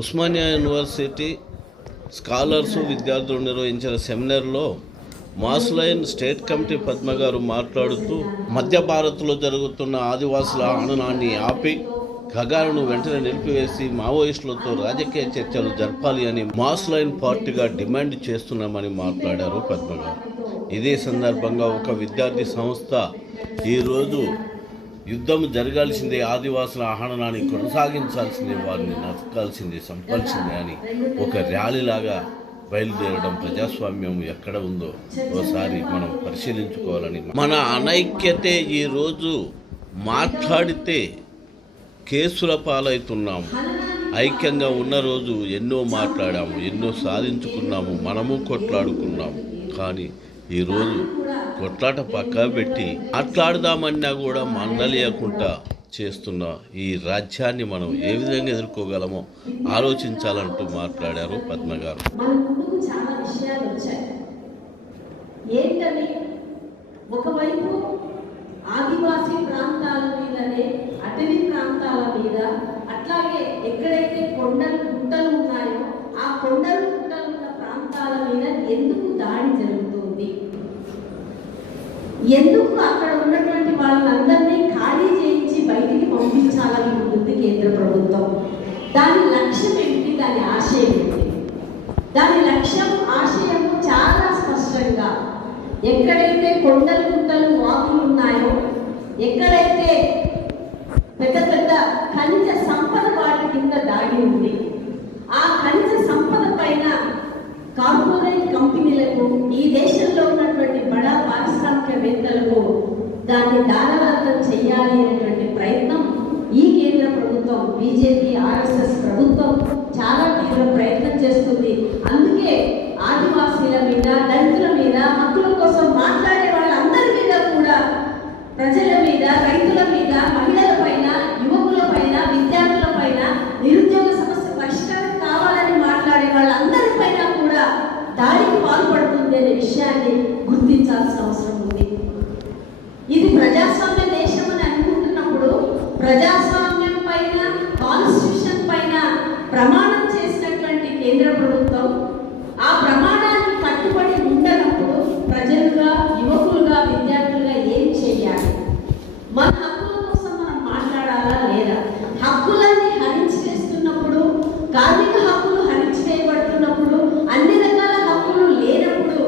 Osmania university scholars విద్యార్థులు నిర్వహించిన సెమినార్లో Mass Line state committee Padma గారు మాట్లాడుతూ మధ్య భారత్లో జరుగుతున్న ఆదివాసుల ఆననాన్ని ఆపి ఖగాలను వెంటనే నిలిపివేసి మావోయిస్టులతో రాజకీయ చర్చలు జరపాలి అని మాస్లైన్ పార్టీగా డిమాండ్ చేస్తున్నామని మాట్లాడారు పద్మ గారు. ఇదే సందర్భంగా ఒక విద్యార్థి సంస్థ ఈరోజు యుద్ధం జరగాల్సిందే, ఆదివాసుల ఆహరణాన్ని కొనసాగించాల్సిందే, వారిని నరకాల్సిందే, చంపాల్సిందే అని ఒక ర్యాలీలాగా బయలుదేరడం ప్రజాస్వామ్యం ఎక్కడ ఉందో ఒకసారి మనం పరిశీలించుకోవాలని. మన అనైక్యతే ఈరోజు మాట్లాడితే కేసుల పాలవుతున్నాము. ఐక్యంగా ఉన్న రోజు ఎన్నో మాట్లాడాము, ఎన్నో సాధించుకున్నాము, మనము కొట్లాడుకున్నాము. కానీ ఈరోజు కొట్లాట పక్క పెట్టి మాట్లాడదామన్నా కూడా మందలేయకుండా చేస్తున్న ఈ రాజ్యాన్ని మనం ఏ విధంగా ఎదుర్కోగలమో ఆలోచించాలంటూ మాట్లాడారు పద్మ గారు. చాలా విషయాలు వచ్చాయి. ఏంటని ఒకవైపు ఆదివాసీ ప్రాంతాల మీదనే, అటవీ ప్రాంతాల మీద, అట్లాగే ఎక్కడైతే కొండలు గుట్టలు ఉన్నాయో ఆ కొండలు గుట్టలు ఉన్న ప్రాంతాల మీద ఎందుకు దాడి జరుగుతుంది, ఎందుకు అక్కడ ఉన్నటువంటి వాళ్ళందరినీ ఖాళీ చేయించి బయటికి పంపించాలని ఉంటుంది కేంద్ర ప్రభుత్వం. దాని లక్ష్యం ఏంటి, దాని ఆశయం ఏంటి? దాని లక్ష్యం ఆశయము చాలా స్పష్టంగా, ఎక్కడైతే కొండలు గుట్టలు వాకులు ఉన్నాయో, ఎక్కడైతే పెద్ద పెద్ద ఖనిజ సంపద వాటి కింద దాడి ఉంది, ఆ ఖనిజ సంపద పైన కార్పొరేట్ కంపెనీలకు, ఈ దేశంలో ఉన్నటువంటి బడా పారిశ్రామికవేత్తలకు దాన్ని దానవంతం చేయాలి అనేటువంటి ప్రయత్నం ఈ కేంద్ర ప్రభుత్వం, బీజేపీ ఆర్ఎస్ఎస్ ప్రభుత్వం చాలా తీవ్ర ప్రయత్నం చేస్తుంది. అందుకే ఆదివాసీల మీద, దళితుల మీద, హక్కుల కోసం మాట్లాడే వాళ్ళందరి మీద కూడా, ప్రజల మీద, రైతుల మీద, మహిళల పైన, యువకుల పైన, విద్యార్థుల పైన, నిరుద్యోగ సమస్య పరిష్కారం కావాలని మాట్లాడే వాళ్ళందరి పైన కూడా దాడికి పాల్పడుతుంది అనే విషయాన్ని గుర్తించాల్సిన అవసరం ఉంది. ఇది ప్రజాస్వామ్య దేశం అని అనుకుంటున్నప్పుడు ప్రజాస్వామ్యం పైన, కాన్స్టిట్యూషన్ పైన ప్రమాణం చేసినటువంటి కేంద్ర ప్రభుత్వం ఆ ప్రమాణాన్ని కట్టుబడి ఉండనప్పుడు ప్రజలుగా, యువకులుగా, విద్యార్థులుగా ఏం చేయాలి? మన హక్కుల కోసం మనం మాట్లాడాలా లేదా? హక్కులన్నీ హరించివేస్తున్నప్పుడు, కార్మిక హక్కులు హరించివేయబడుతున్నప్పుడు, అన్ని రకాల హక్కులు లేనప్పుడు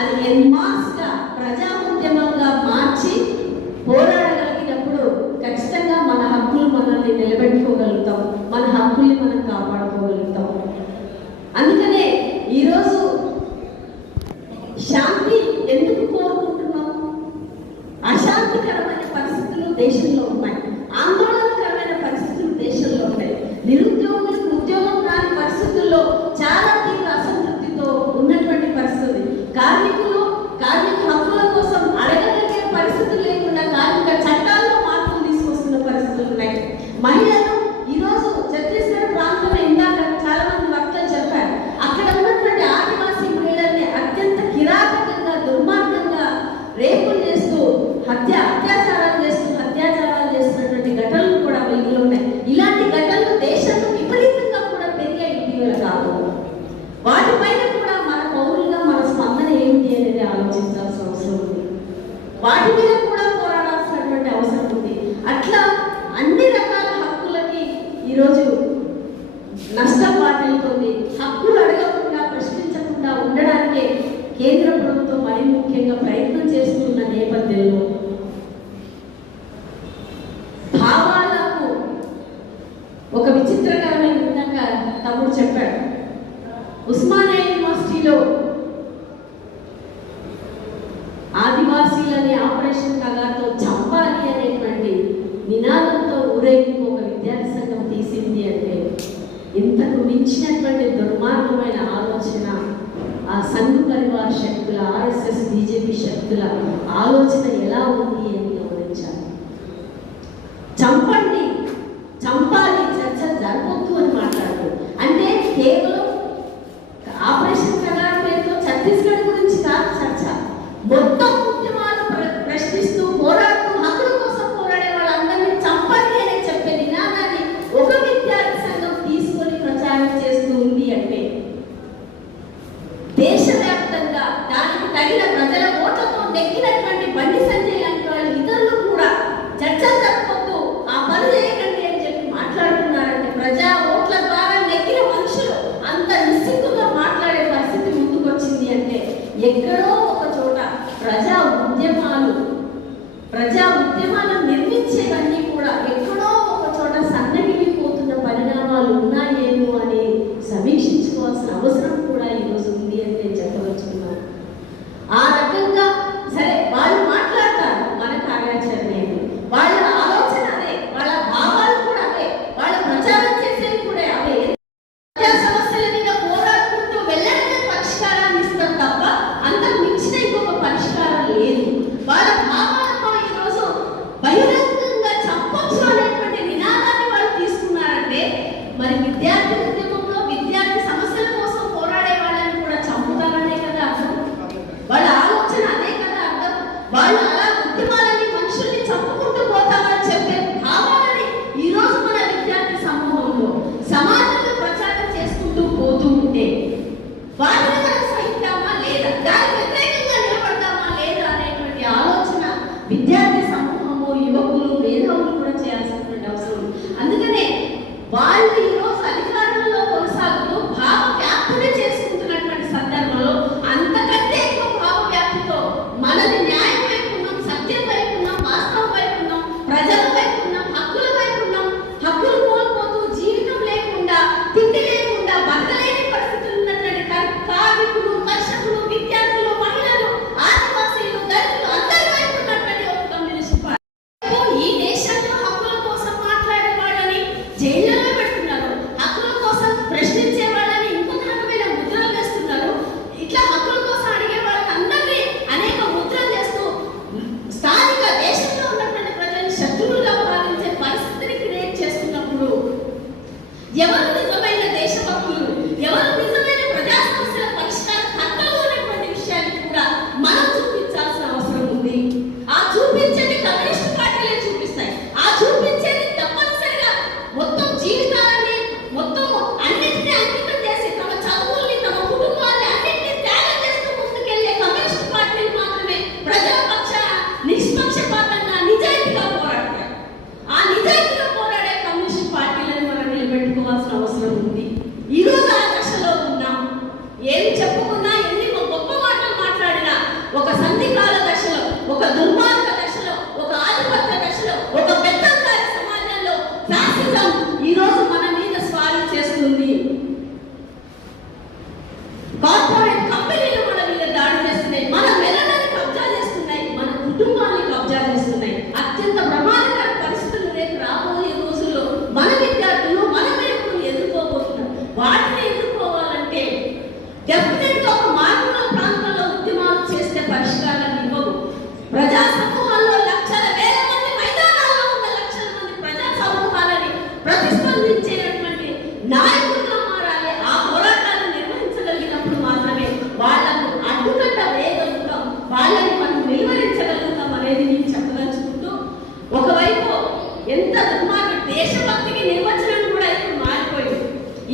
అది ఎన్మాస్గా ప్రజా ఉద్యమంగా మార్చి పోరాడగలిగినప్పుడు ఖచ్చితంగా మన హక్కులు మనల్ని నిలబెట్టుకోగలుగుతాం, మన హక్కుల్ని మనం కాపాడుకోగలుగుతాం. అందుకనే ఈరోజు శాంతి ఎందుకు కోరుకుంటున్నాం? అశాంతికరమైన పరిస్థితులు దేశంలో ఉన్నాయి, ఆందోళనకరమైన పరిస్థితులు దేశంలో ఉన్నాయి, నిరుద్యోగులకు ఉద్యోగం రాని పరిస్థితుల్లో చాలా తీవ్ర అసంతృప్తితో ఉన్నటువంటి పరిస్థితి, కార్మికులు కార్మిక హక్కుల కోసం అడగగలిగే పరిస్థితులు లేకుండా కార్మిక చట్టాల్లో మార్పులు తీసుకొస్తున్న పరిస్థితులు ఉన్నాయి. మహిళలు ఈరోజు ఛత్తీస్గఢ్ ప్రాంతంలో ఇందాక చాలా మంది వక్తలు చెప్పారు, అక్కడ ఉన్నటువంటి ఆదివాసీ మహిళల్ని అత్యంత కిరాతకంగా, దుర్మార్గంగా రేపులు చేస్తూ, అత్యాచారాలు చేస్తున్నటువంటి ఘటనలు కూడా వెలుగులో ఉన్నాయి. ఇలాంటి ఘటనలు దేశంలో విపరీతంగా కూడా పెరిగాయి ఇటీవల కాలంలో. వాటిపైన కూడా మన పౌరులుగా మన స్పందన ఏమిటి అనేది ఆలోచించాల్సిన అవసరం ఉంది. వాటి మీద కూడా పోరాడాల్సినటువంటి అవసరం ఉంది. అట్లా అన్ని రకాల హక్కులకి ఈరోజు నష్టం వాటిల్లుతుంది. హక్కులు అడగకుండా, ప్రశ్నించకుండా ఉండడానికే కేంద్ర ప్రభుత్వం మరీ ముఖ్యంగా ప్రయత్నం చేస్తున్న నేపథ్యంలో భావాలకు ఒక విచిత్రకరమైన విధంగా తమ్ముడు చెప్పాడు. ఉస్మానియా యూనివర్సిటీలో ఆదివాసీలని ఆపరేషన్ ఖగాతో చంపాలి అనేటువంటి నినాదంతో ఊరేగింపు ఒక విద్యార్థి సంఘం తీసింది అంటే ఇంతకు మించినటువంటి దుర్మార్గమైన ఆలోచన ఆ సంఘ పరివార శక్తుల, ఆర్ఎస్ఎస్, బీజేపీ శక్తుల ఆలోచన ఎలా ఉంది అని గమనించాలి. చంపండి, చంపాలి, చర్చ జరగొద్దు అని మాట్లాడుతూ, అంటే కేవలం ఆపరేషన్ ఖగా పేరుతో ఛత్తీస్గఢ్ గురించి కాదు చర్చ, మొత్తం ఉద్యమాలు ప్రశ్నిస్తూ పోరాడుతూ హక్కుల కోసం పోరాడే వాళ్ళందరినీ చంపండి అని చెప్పే నినాదాన్ని ఒక విద్యార్థి సంఘం తీసుకొని ప్రచారం చేస్తూ ఉంది అంటే దేశవ్యాప్తంగా దానికి తగిన ప్రజల ఓట్లతో నెక్కినటువంటి బండి సంజయ్ లాంటి వాళ్ళు ఇతరులు కూడా చర్చలు జరపొద్దు, ఆ పని చేయకండి అని చెప్పి మాట్లాడుతున్నారంటే ప్రజా ఓట్ల ద్వారా నెక్కిన మనుషులు అంత నిస్సిగ్గుగా మాట్లాడే పరిస్థితి ముందుకొచ్చింది అంటే ఎక్కడో ఒక చోట ప్రజా ఉద్యమాలను నిర్మించేవన్నీ కూడా ఎక్కడో ఒక చోట సన్నగిలిపోతున్న పరిణామాలు ఉన్నాయేమో అని సమీక్షించుకోవాల్సిన అవసరం కూడా ఈరోజు ఉంది అని నేను చెప్పవచ్చున్నాను. ఆ రకంగా సరే వాళ్ళు మాట్లాడతారు, మన కార్యాచరణ వాళ్ళ ఆలోచన అదే, వాళ్ళ భావాలు కూడా అవే, వాళ్ళ ప్రచారం చేసేది కూడా అవే. ప్రజా సమస్యల మీద పోరాడుకుంటూ వెళ్ళడమే పరిష్కారాన్ని ఇస్తారు తప్ప అంతకు మించిన ఇంకొక పరిష్కారం లేదు. వాళ్ళ భావాలతో ఈరోజు బహిరంగంగా చెప్పొచ్చు అనేటువంటి నినాదాన్ని వాళ్ళు తీసుకున్నారంటే మరి విద్యార్థి ఉద్యమంలో విద్యార్థి సమస్యల కోసం పోరాడే వాళ్ళని కూడా చంపుతారనే కదా అర్థం. వాళ్ళ ఆలోచన అదే కదా అర్థం. వాళ్ళు అలా ఉద్యమాలని మనుషుల్ని చంపుకుంటూ పోతామని చెప్పే భావాలని ఈరోజు మన విద్యార్థి సమూహంలో సమాజంలో ప్రచారం చేసుకుంటూ పోతూ ఉంటే వాటిని మనం సహిద్దామా లేదా, దానికి వ్యతిరేకంగా నిలబడతామా లేదా అనేటువంటి ఆలోచన విద్యార్థి సమూహము, యువకులు, మేధావులు కూడా చేయాల్సినటువంటి అవసరం. అందుకనే వాళ్ళు ఈరోజు అధికారంలో కొనసాగుతూ భావ వ్యాప్తిని చేసుకుంటున్నటువంటి సందర్భంలో అంతకంటే ఎక్కువ భావ వ్యాప్తితో మనది న్యాయం వైపు ఉన్నాం, సత్యం వైపు ఉన్నాం, వాస్తవం వైపు ఉన్నాం, ప్రజల వైపు ఉన్నాం, హక్కుల వైపు ఉన్నాం, హక్కులు కోల్పోతూ జీవితం లేకుండా, తిండి లేకుండా, బతకలేని పరిస్థితులు ఉన్నటువంటి కార్మికులు, కర్షకులు, విద్యార్థులు, మహిళలు, ఆదివాసీలు, దళితులు అందరి వైపు ఉన్నటువంటి ఒక కమ్యూనిస్ట్ పార్టీ. ఈ దేశంలో హక్కుల కోసం మాట్లాడే వాళ్ళని జైళ్ళలో పెడుతున్నారు, హక్కుల కోసం ప్రశ్నించే వాళ్ళని ఇంకొక రకమైన ముద్రలు వేస్తున్నారు. ఇట్లా హక్కుల కోసం అడిగే వాళ్ళని అందరినీ అనేక ముద్రలు చేస్తూ స్థానిక దేశంలో ఉన్నటువంటి ప్రజల్ని శత్రువులుగా భావించే పరిస్థితిని క్రియేట్ చేస్తున్నప్పుడు ఎవరు నిజమైన దేశభక్తులు, ఎవరు నిజమైన ప్రజా సమస్యల పరిష్కార కర్తలు అనేటువంటి విషయాన్ని కూడా మనం చూపించాల్సిన అవసరం ఉంది. ఆ చూపించేది కమ్యూనిస్ట్ పార్టీలే చూపిస్తాయి. ఆ చూపించేది తప్పనిసరిగా మొత్తం జీవితాలని, మొత్తం అన్నింటినీ అంకితం చేసి తమ చదువుల్ని, తమ కుటుంబాన్ని అన్నింటినీ త్యాగం చేస్తూ ముందుకెళ్లే కమ్యూనిస్ట్ పార్టీలు మాత్రమే ప్రజల పక్షాన నిష్పక్షపాతంగా నిజాయితీగా పోరాడతాయి. ఆ నిజాయితీగా పోరాడే కమ్యూనిస్ట్ పార్టీలను మనం నిలబెట్టుకోవాల్సిన అవసరం ఉంది. ఈరోజు ఆ దశలో ఉన్నాం. ఏమి చెప్పుకున్నా, ఎన్ని గొప్ప మాటలు మాట్లాడినా ఒక సంధికాల దశలో, ఒక దుర్మార్గ దశలో, ఒక ఆధిపత్య దశలో, ఒక పెత్తందారి సమాజంలో ఫ్యాసిజం ఈరోజు మన మీద స్వారీ చేస్తుంది. కార్పొరేట్ కంపెనీలు మన మీద దాడి చేస్తున్నాయి, మన మెల్లలని కబ్జా చేస్తున్నాయి, మన కుటుంబాన్ని కబ్జా చేస్తున్నాయి. అత్యంత ప్రమాదకర పరిస్థితులు రేపు రాబోయే రోజుల్లో మన విద్యార్థులు, మన యువకులు ఎదుర్కోబోతున్నారు. వాటిని ఎదుర్కోవాలంటే డెఫినెట్ గా ఒక మారుమూల ప్రాంతంలో ఉద్యమాలు చేస్తే పరిష్కారాన్ని ఇవ్వవు. ప్రజా సమూహాల్లో లక్షల వేల మంది, మైదానాల్లో ఉన్న లక్షల మంది ప్రజా సమూహాలని ప్రతిస్పందించేటువంటి నాయకులుగా మారాలి. ఆ పోరాటాలను నిర్వహించగలిగినప్పుడు మాత్రమే వాళ్లకు అడ్డుకట్ట వేయగలుగుతాం, వాళ్ళని మనం నిలువరించగలుగుతాం అనేది నేను చెప్పదలుచుకుంటూ, ఒకవైపు ఎంత దుర్మార్గ దేశభక్తికి నిర్వచనం కూడా ఇప్పుడు మారిపోయింది.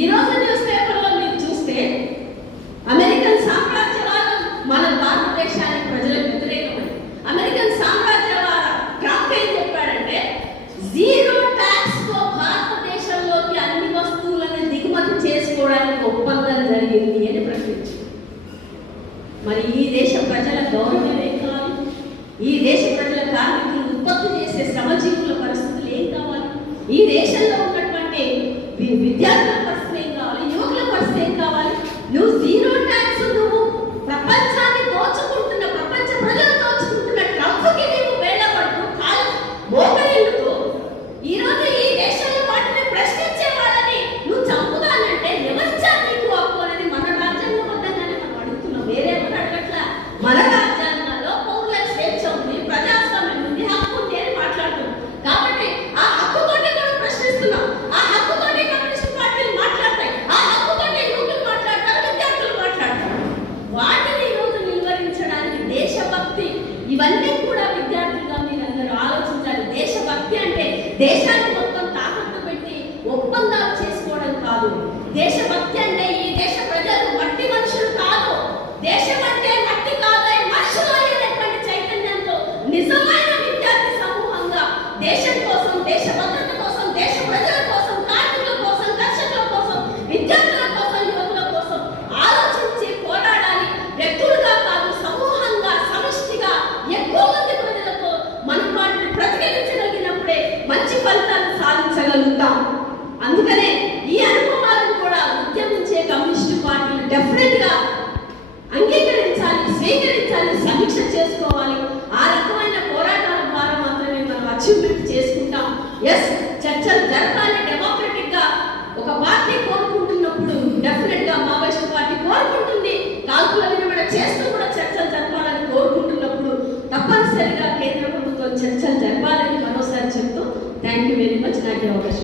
ఈ రోజు న్యూస్ పేపర్లో మీరు చూస్తే అమెరికన్ సామ్రాజ్యవాదం మన భారతదేశానికి ప్రజలకు వ్యతిరేకమైంది. అమెరికన్ సామ్రాజ్యవాద ట్రంప్ ఏం చెప్పాడంటే జీరో ట్యాక్స్ తో భారతదేశంలోకి అన్ని వస్తువులను దిగుమతి చేసుకోవడానికి ఒప్పందం జరిగింది అని ప్రకటించింది. మరి ఈ దేశ ప్రజల గౌరవం ఏం కావాలి? ఈ దేశ ప్రజల కార్మికులు ఉత్పత్తి చేసే శ్రమజీవుల పరిస్థితులు ఏం కావాలి? ఈ దేశంలో ఉన్నటువంటి విద్యార్థుల పరిస్థితి ఏం కావాలి? యువకుల పరిస్థితి ఏం కావాలి? నువ్వు జీరో ట్యాక్స్, నువ్వు ప్రపంచాన్ని దోచుకుంటున్న, ప్రపంచ ప్రజలు దోచుకుంటున్న ట్రంప్కి నీవు వేళపడుతూ కాలు మోకరిల్లుతూ ఈరోజు ఈ దేశంలో వాటిని ప్రశ్నించే వాళ్ళని నువ్వు చంపుతానంటే ఎవరిచ్చారు నీకు హక్కు అనేది మన రాజ్యాంగబద్ధంగానే మనం అడుగుతున్నాం. వేరే ఎవరు అడగట్లా. మన రాజ్యాంగంలో పౌరులకు స్వేచ్ఛ ఉంది, ప్రజాస్వామ్యం ఉంది, హక్కు ఉంది అని మాట్లాడుతున్నాం. కాబట్టి ఆ హక్కుతోనే మనం ప్రశ్నిస్తున్నాం. ఆ హక్కుతోనే కమ్యూనిస్ట్ పార్టీలు ఇవన్నీ కూడా విద్యార్థులుగా మీరందరూ ఆలోచించాలి. దేశభక్తి అంటే దేశాన్ని మొత్తం తాకట్టు పెట్టి ఒప్పందాలు చేసుకోవడం కాదు. దేశభక్తి అంటే ఈ దేశ ప్రజలు మట్టి మనుషులు కాదు, దేశం అంటే మట్టి కాదు, మనుషులు అనేటువంటి చైతన్యంతో నిజమైన విద్యార్థి సమూహంగా దేశం కోసం, దేశ భద్రత కోసం, దేశ ప్రజల కోసం, కార్మికుల కోసం, కర్షకుల కోసం, విద్యార్థుల కోసం, యువకుల కోసం ఆలోచించి పోరాడాలి. వ్యక్తులుగా కాదు, సమూహంగా, సమిష్టిగా ఎక్కువ మంది ప్రజలతో మనం వాటిని ప్రతిఘటించగలిగినప్పుడే మంచి ఫలితాలు సాధించగలుగుతాం. అందుకనే ఈ అనుభవాలను కూడా ఉద్యమించే కమ్యూనిస్టు పార్టీలు డెఫినెట్ గా అంగీకరించాలి, స్వీకరించాలి, సమీక్ష చేసుకోవాలి. ఆ రకమైన పోరాటాల ద్వారా మాత్రమే మనం అచీవ్మెంట్ చేసుకుంటాం. ఎస్, చర్చలు జరపాలి డెమోక్రటిక్ గా. ఒక పార్టీ కోరుకుంటున్నప్పుడు డెఫినెట్ గా మావోయిస్ట్ పార్టీ కోరుకుంటుంది, కాల్పుల విరమణ చేస్తూ కూడా చర్చలు జరపాలని కోరుకుంటున్నప్పుడు తప్పనిసరిగా కేంద్ర ప్రభుత్వం చర్చలు జరపాలని మరోసారి చెప్తూ థ్యాంక్ యూ వెరీ మచ్. నాకు అవకాశం